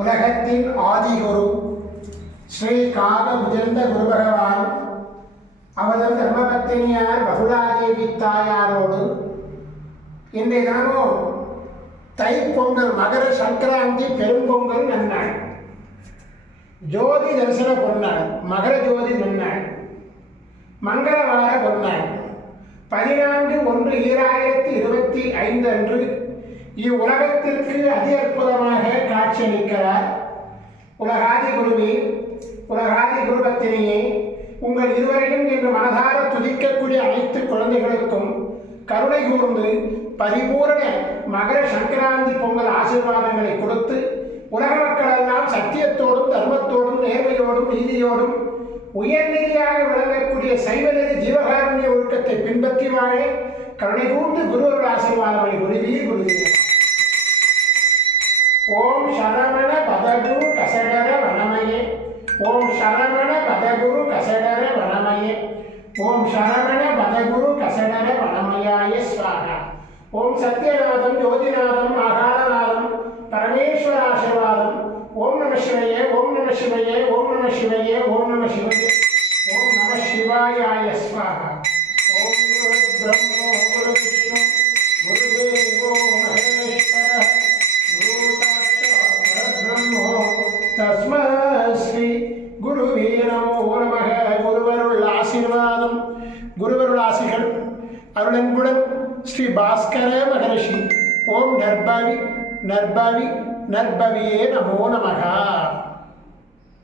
உலகத்தின் ஆதிகுரு ஸ்ரீ காக முதிர்ந்த குரு பகவான் அவரது தர்மபத்தினியார் பகுலாதேவி தாயாரோடு இன்றைய தினமும் தைப்பொங்கல் மகர சங்கராந்தி பெரும்பொங்கல் நன்னாள், ஜோதி தரிசன பொன்னாள், மகர ஜோதி நன்னாள், மங்களவார பொன்னாள் 14/1/2025 அன்று இவ்வுலகத்திற்கு அதி அற்புதமாக காட்சியளிக்கிறார். உலகாதி குருவே, உலகாதி குருபத்தினியே, உங்கள் இருவரையும் இன்று மனதார துதிக்கக்கூடிய அனைத்து குழந்தைகளுக்கும் கருணை கூர்ந்து பரிபூரண மகர சங்கராந்தி பொங்கல் ஆசீர்வாதங்களை கொடுத்து உலக மக்களெல்லாம் சத்தியத்தோடும் தர்மத்தோடும் நேர்மையோடும் நீதியோடும் உயர்நெறியாக விளங்கக்கூடிய சைவநெறி ஜீவகாருண்ய ஒழுக்கத்தை பின்பற்றி வாழ கருணை கூர்ந்து குருவருள் ஆசீர்வாதங்களை குருவே. ஓம் சரவண பதகுரு கசடர வனமயே, ஓம் சரவண பதகுரு கசடர வனமயே, ஓம் சரவண பதகுரு கசடர வனமயாய ஸ்வாகா. ஓம் சத்யநாதம் ஜோதிநாதம் ஆகாரநாதம் பரமேஸ்வர ஆசீர்வாதம். ஓம் நம சிவயே, ஓம் நம சிவயே, ஓம் நம சிவயே, ஓம் நம சிவயே, ஓம் நம சிவாயாய ஸ்வாகா. ஓம் குரு பிரம்மோ குரு விஷ்ணு குருதேவோ மகேஸ்வர குரு சாட்சாத் பரபிரம்மோ தஸ்மை ஸ்ரீ குருவே நமோ நமக. குருவருள் ஆசீர்வாதம், குருவருள் ஆசிகள் அருளன்புடன் ஸ்ரீ பாஸ்கர மகரிஷி. ஓம் நற்பவி நற்பவி நற்பவியே நமோ நமக.